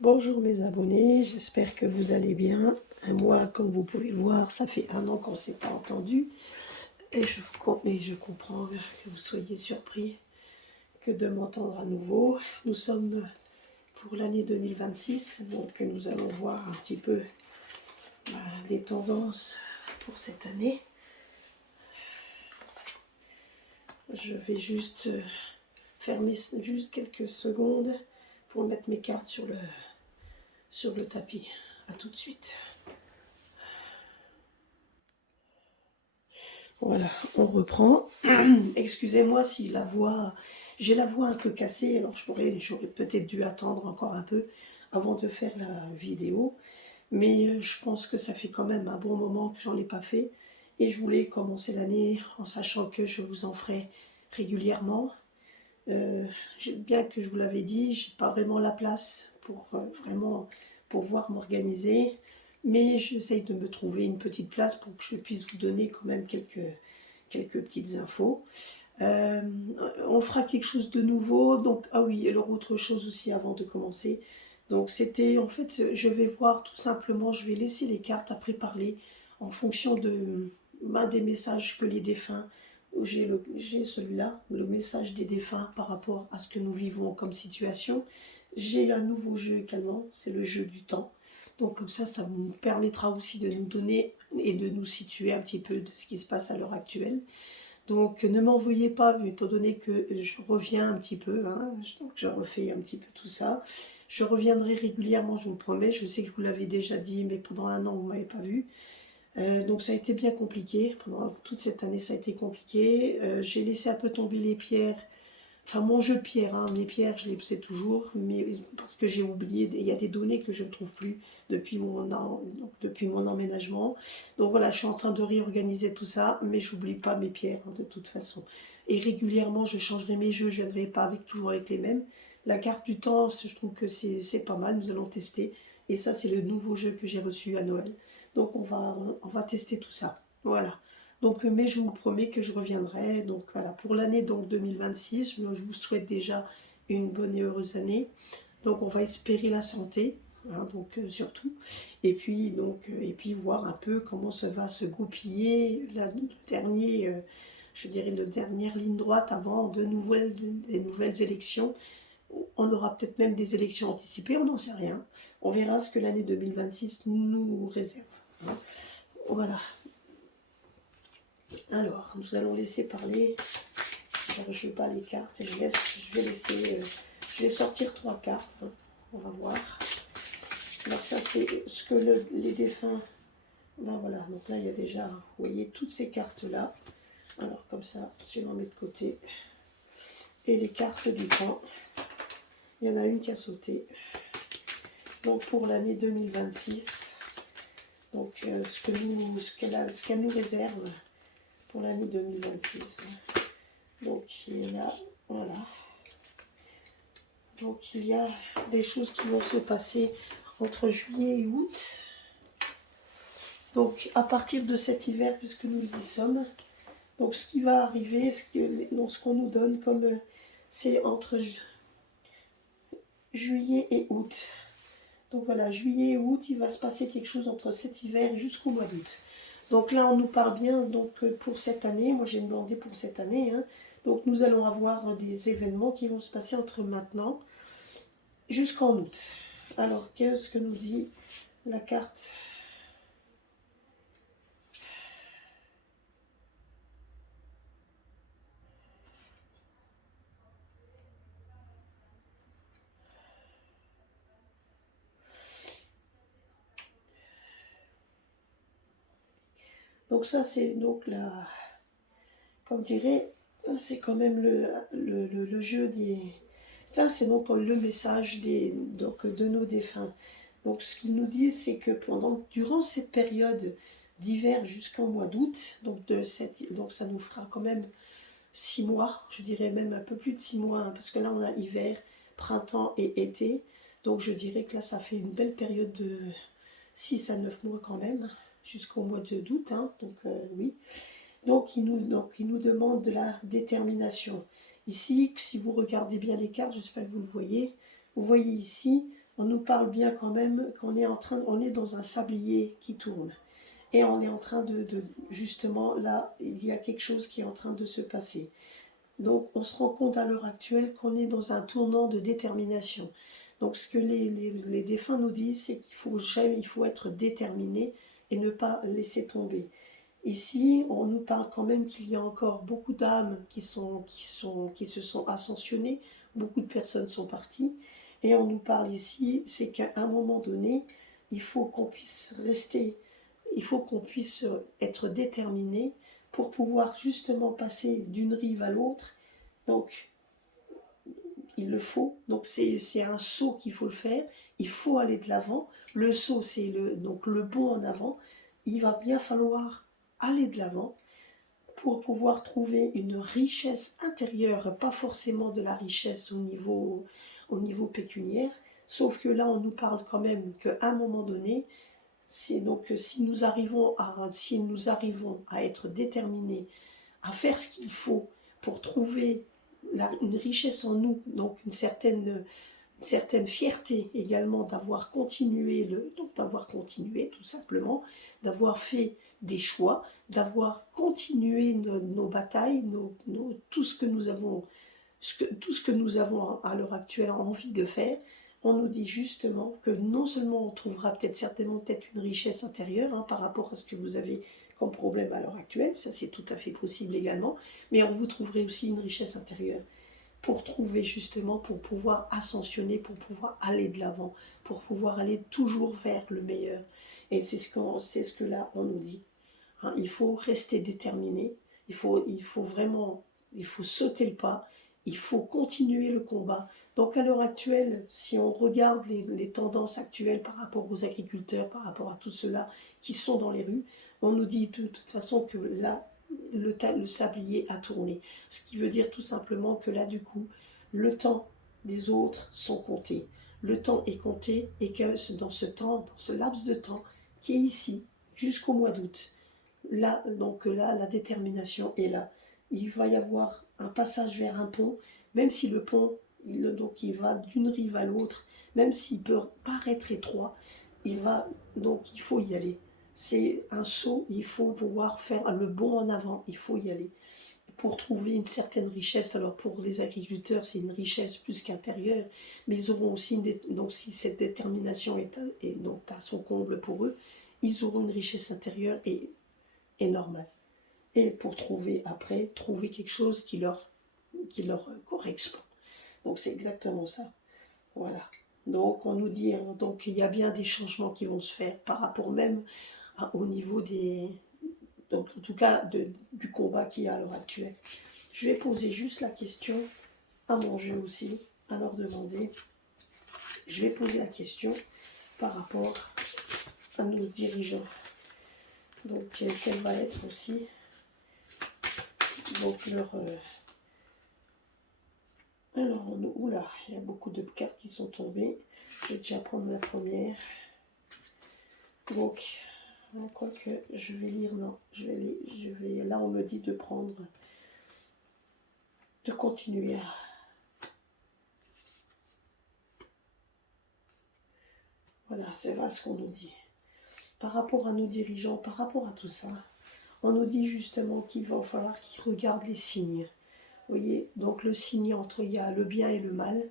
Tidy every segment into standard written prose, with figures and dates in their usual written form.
Bonjour mes abonnés, j'espère que vous allez bien. Moi, comme vous pouvez le voir, ça fait 1 an qu'on ne s'est pas entendu. Et je comprends que vous soyez surpris que de m'entendre à nouveau. Nous sommes pour l'année 2026, donc nous allons voir un petit peu des tendances pour cette année. Je vais juste fermer juste quelques secondes pour mettre mes cartes sur le tapis. A tout de suite. Voilà, on reprend. Excusez-moi si la voix, j'ai la voix un peu cassée, alors j'aurais peut-être dû attendre encore un peu avant de faire la vidéo, mais je pense que ça fait quand même un bon moment que j'en ai pas fait, et je voulais commencer l'année en sachant que je vous en ferai régulièrement. Bien que je vous l'avais dit, j'ai pas vraiment la place pour vraiment pouvoir m'organiser, mais j'essaye de me trouver une petite place pour que je puisse vous donner quand même quelques petites infos. Euh, on fera quelque chose de nouveau, donc ah oui, alors autre chose aussi avant de commencer. Donc c'était en fait, je vais voir tout simplement, je vais laisser les cartes après parler en fonction des messages que les défunts. J'ai celui-là, le message des défunts par rapport à ce que nous vivons comme situation. J'ai un nouveau jeu également, c'est le jeu du temps. Donc comme ça vous permettra aussi de nous donner et de nous situer un petit peu de ce qui se passe à l'heure actuelle. Donc ne m'en veuillez pas, étant donné que je reviens un petit peu, hein, donc je refais un petit peu tout ça. Je reviendrai régulièrement, je vous le promets. Je sais que je vous l'avez déjà dit, mais pendant 1 an, vous ne m'avez pas vu. Donc ça a été bien compliqué. Pendant toute cette année, ça a été compliqué. J'ai laissé un peu tomber les pierres. Enfin, mon jeu de pierre, hein, mes pierres, je les sais toujours, mais parce que j'ai oublié, il y a des données que je ne trouve plus depuis mon emménagement. Donc voilà, je suis en train de réorganiser tout ça, mais je n'oublie pas mes pierres, hein, de toute façon. Et régulièrement, je changerai mes jeux, je ne viendrai pas toujours avec les mêmes. La carte du temps, je trouve que c'est pas mal, nous allons tester. Et ça, c'est le nouveau jeu que j'ai reçu à Noël. Donc on va tester tout ça. Voilà. Donc, mais je vous promets que je reviendrai. Donc voilà, pour l'année donc 2026, je vous souhaite déjà une bonne et heureuse année. Donc on va espérer la santé, hein, donc surtout. Et puis voir un peu comment ça va se goupiller le dernier, je dirais la dernière ligne droite avant des nouvelles élections. On aura peut-être même des élections anticipées, on n'en sait rien. On verra ce que l'année 2026 nous réserve, hein. Voilà. Alors, nous allons laisser parler. Alors, je bats les cartes et je vais sortir 3 cartes, hein. On va voir. Alors ça, c'est ce que les défunts... Ben voilà, donc là, il y a déjà, vous voyez, toutes ces cartes-là. Alors, comme ça, je vais en mettre de côté. Et les cartes du temps. Il y en a une qui a sauté. Donc, pour l'année 2026, donc ce qu'elle nous réserve pour l'année 2026. Donc, il y a, voilà. Donc, il y a des choses qui vont se passer entre juillet et août. Donc, à partir de cet hiver, puisque nous y sommes, donc ce qui va arriver, ce qu'on nous donne comme, c'est entre juillet et août. Donc voilà, juillet et août, il va se passer quelque chose entre cet hiver jusqu'au mois d'août. Donc là, on nous parle bien donc pour cette année. Moi, j'ai demandé pour cette année, hein. Donc nous allons avoir des événements qui vont se passer entre maintenant jusqu'en août. Alors, qu'est-ce que nous dit la carte ? Donc ça, c'est donc comme dirait, c'est quand même le jeu des... Ça, c'est donc le message de nos défunts. Donc ce qu'ils nous disent, c'est que durant cette période d'hiver jusqu'en mois d'août, donc ça nous fera quand même 6 mois, je dirais même un peu plus de 6 mois, hein, parce que là on a hiver, printemps et été. Donc je dirais que là ça fait une belle période de 6 à 9 mois quand même, jusqu'au mois d'août, hein, donc oui. Donc il nous demande de la détermination. Ici, si vous regardez bien les cartes, j'espère que vous le voyez, vous voyez ici, on nous parle bien quand même qu'on est on est dans un sablier qui tourne. Et on est en train justement, là, il y a quelque chose qui est en train de se passer. Donc, on se rend compte à l'heure actuelle qu'on est dans un tournant de détermination. Donc, ce que les défunts nous disent, c'est il faut être déterminé et ne pas laisser tomber. Ici, on nous parle quand même qu'il y a encore beaucoup d'âmes qui se sont ascensionnées, beaucoup de personnes sont parties, et on nous parle ici, c'est qu'à un moment donné, il faut qu'on puisse rester, il faut qu'on puisse être déterminé pour pouvoir justement passer d'une rive à l'autre. Donc, il le faut. Donc, c'est un saut qu'il faut le faire. Il faut aller de l'avant. Le saut, c'est donc le bond en avant. Il va bien falloir aller de l'avant pour pouvoir trouver une richesse intérieure, pas forcément de la richesse au niveau pécuniaire, sauf que là, on nous parle quand même qu'à un moment donné, c'est donc si nous arrivons à être déterminés, à faire ce qu'il faut pour trouver une richesse en nous, donc une certaine fierté également d'avoir continué, donc d'avoir continué tout simplement, d'avoir fait des choix, d'avoir continué nos batailles, tout ce que nous avons, tout ce que nous avons à l'heure actuelle envie de faire. On nous dit justement que non seulement on trouvera certainement une richesse intérieure par rapport à ce que vous avez comme problème à l'heure actuelle, ça c'est tout à fait possible également, mais on vous trouverez aussi une richesse intérieure pour trouver justement, pour pouvoir ascensionner, pour pouvoir aller de l'avant, pour pouvoir aller toujours vers le meilleur. Et c'est ce que là on nous dit. Il faut rester déterminé, il faut vraiment, il faut sauter le pas, il faut continuer le combat. Donc à l'heure actuelle, si on regarde les tendances actuelles par rapport aux agriculteurs, par rapport à tous ceux-là qui sont dans les rues, on nous dit de toute façon que là, le sablier a tourné. Ce qui veut dire tout simplement que là, du coup, le temps des autres sont comptés. Le temps est compté et que dans ce temps, dans ce laps de temps qui est ici, jusqu'au mois d'août, là, donc là, la détermination est là. Il va y avoir un passage vers un pont, même si le pont, donc il va d'une rive à l'autre, même s'il peut paraître étroit, donc il faut y aller. C'est un saut, il faut pouvoir faire le bond en avant, il faut y aller. Pour trouver une certaine richesse, alors pour les agriculteurs, c'est une richesse plus qu'intérieure, mais ils auront aussi, donc si cette détermination est donc à son comble pour eux, ils auront une richesse intérieure et normale. Et pour trouver quelque chose qui leur correspond. Donc c'est exactement ça. Voilà. Donc on nous dit, donc il y a bien des changements qui vont se faire par rapport même au niveau donc en tout cas du combat qu'il y a à l'heure actuelle. Je vais poser juste la question à mon jeu aussi, à leur demander. Je vais poser la question par rapport à nos dirigeants. Donc quelle va être aussi donc leur... Alors, oula, il y a beaucoup de cartes qui sont tombées. Je vais déjà prendre la première. Donc, quoique, je vais lire, non, là on me dit de prendre, de continuer à... Voilà, c'est vrai ce qu'on nous dit. Par rapport à nos dirigeants, par rapport à tout ça, on nous dit justement qu'il va falloir qu'ils regardent les signes. Vous voyez, donc le signe il y a le bien et le mal.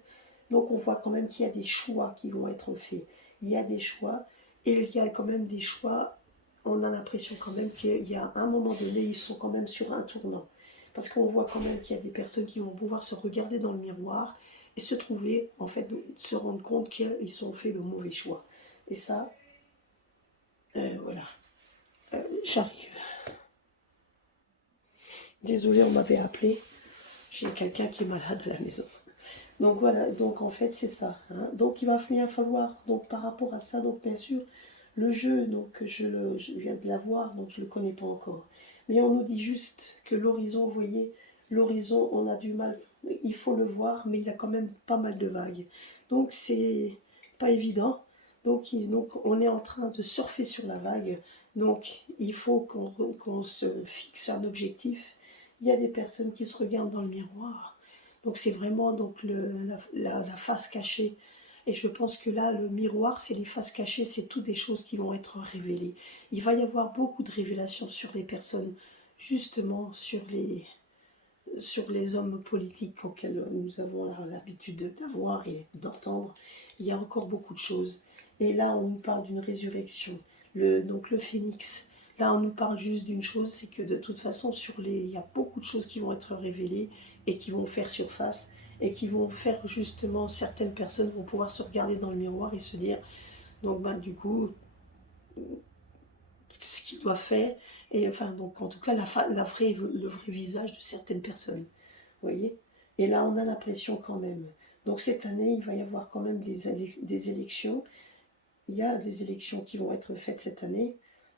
Donc on voit quand même qu'il y a des choix qui vont être faits. Il y a des choix, et il y a quand même des choix, on a l'impression quand même qu'il y a un moment donné, ils sont quand même sur un tournant. Parce qu'on voit quand même qu'il y a des personnes qui vont pouvoir se regarder dans le miroir et se trouver, en fait, se rendre compte qu'ils ont fait le mauvais choix. Et ça, voilà, j'arrive. Désolée, on m'avait appelé. J'ai quelqu'un qui est malade à la maison. Donc voilà, donc en fait c'est ça. Donc il va bien falloir, donc par rapport à ça, donc bien sûr, le jeu, donc je viens de l'avoir, donc je ne le connais pas encore. Mais on nous dit juste que l'horizon, vous voyez, l'horizon, on a du mal, il faut le voir, mais il y a quand même pas mal de vagues. Donc c'est pas évident. Donc on est en train de surfer sur la vague. Donc il faut qu'on se fixe un objectif. Il y a des personnes qui se regardent dans le miroir. Donc c'est vraiment donc la face cachée Et je pense que là, le miroir, c'est les faces cachées, c'est toutes des choses qui vont être révélées. Il va y avoir beaucoup de révélations sur les personnes, justement sur les hommes politiques auxquels nous avons l'habitude d'avoir et d'entendre. Il y a encore beaucoup de choses. Et là, on nous parle d'une résurrection. Donc le phénix. Là, on nous parle juste d'une chose, c'est que de toute façon, il y a beaucoup de choses qui vont être révélées et qui vont faire surface et qui vont faire justement, certaines personnes vont pouvoir se regarder dans le miroir et se dire, donc ben, du coup, ce qu'ils doivent faire, et enfin, donc en tout cas, le vrai visage de certaines personnes. Vous voyez? Et là, on a l'impression quand même. Donc cette année, il va y avoir quand même des élections. Il y a des élections qui vont être faites cette année.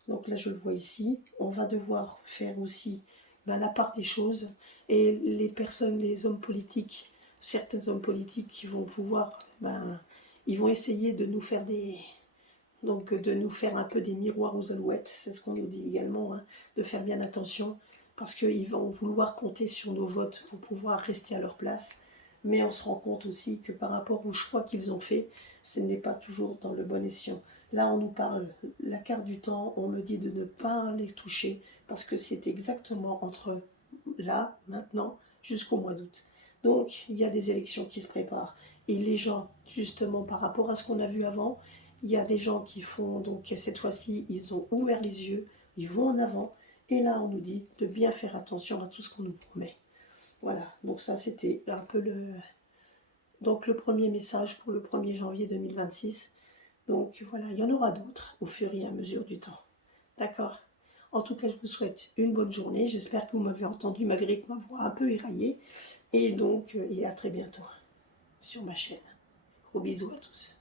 Donc là, je le vois ici. On va devoir faire aussi ben, la part des choses. Et les personnes, les hommes politiques, certains hommes politiques qui vont pouvoir, ben, ils vont essayer de nous faire de nous faire un peu des miroirs aux alouettes. C'est ce qu'on nous dit également, hein, de faire bien attention, parce qu'ils vont vouloir compter sur nos votes pour pouvoir rester à leur place. Mais on se rend compte aussi que par rapport aux choix qu'ils ont faits, ce n'est pas toujours dans le bon escient. Là, on nous parle, la carte du temps, on me dit de ne pas les toucher, parce que c'est exactement entre là, maintenant, jusqu'au mois d'août. Donc, il y a des élections qui se préparent. Et les gens, justement, par rapport à ce qu'on a vu avant, il y a des gens qui font, donc cette fois-ci, ils ont ouvert les yeux, ils vont en avant. Et là, on nous dit de bien faire attention à tout ce qu'on nous promet. Voilà, donc ça, c'était un peu le premier message pour le 1er janvier 2026. Donc voilà, il y en aura d'autres au fur et à mesure du temps. D'accord? En tout cas, je vous souhaite une bonne journée. J'espère que vous m'avez entendu malgré que ma voix un peu éraillée. Et donc, et à très bientôt sur ma chaîne. Gros bisous à tous.